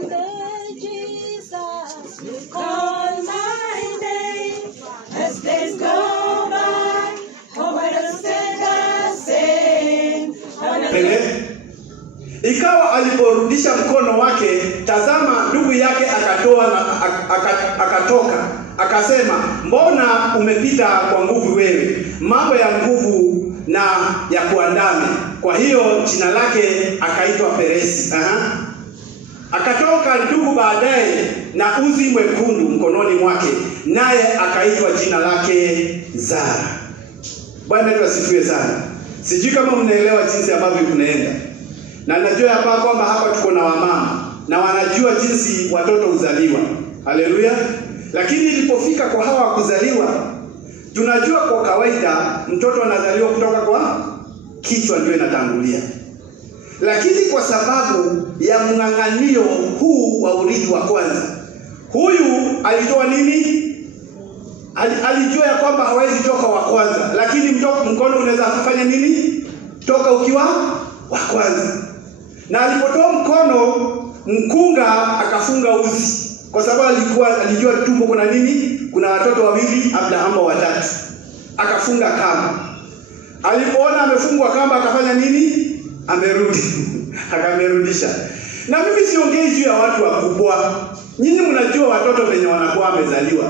today, Jesus, you call my name. As days go by, how I don't stay the same. Ikawa aliporudisha mkono wake, tazama ndugu yake akatoka, akasema, mbona umepita kwa nguvu wewe? Mambo ya nguvu na ya kuandame. Kwa hiyo jina lake akaitwa Peresi. Akatoka ndugu baadaye na uzi mwekundu mkononi mwake, naye akaitwa jina lake Zara. Bwana wetu asifiwe sana. Sijui kama mnaelewa jinsi ambavyo tunaenda. Na najua hapa kwamba hapa tuko na wamama na wanajua jinsi watoto huzaliwa. Haleluya. Lakini ilipofika kwa hawa kuzaliwa, tunajua kwa kawaida mtoto anazaliwa kutoka kwa kichwa ndio inatangulia. Lakini kwa sababu ya mng'ang'anio huu wa urithi wa kwanza, huyu alitoa nini? Alijua ya kwamba hawezi toka wa kwanza, lakini mkono unaweza kufanya nini? Toka ukiwa wa kwanza. Na alipotoa mkono, mkunga akafunga uzi, kwa sababu alijua tumbo kuna nini? Kuna watoto wawili, Abrahamu watatu. Akafunga kamba. Alipoona amefungwa kamba, akafanya nini? Amerudi. Akamerudisha. Na mimi siongei juu ya watu wakubwa. Nyinyi mnajua watoto wenye wanakuwa wamezaliwa.